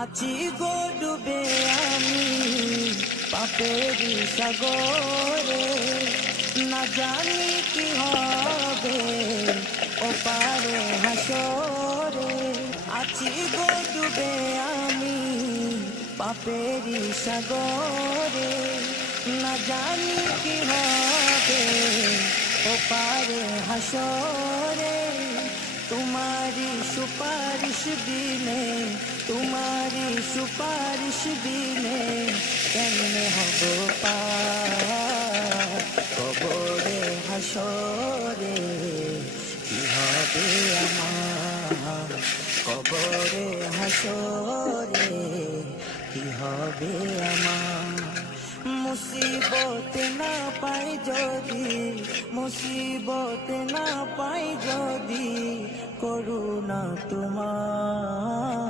আছি গো ডুবে আমি পাপেরি সাগরে, না জানি কি হবে ওপারে হাসরে। আছি গো ডুবে আমি পাপেরি সাগরে, না জানি কি হবে ওপারে হাসরে। तुम्हारी सुपारिश बिने, तुम्हारी सुपारिश बिने केमने हबो पार कबरे हासरे। কি হবে আমার কবরে হাসরে, কি হবে আমার। মুসিবত না পাই যদি, মুসিবত না পাই যদি করুণা তোমার।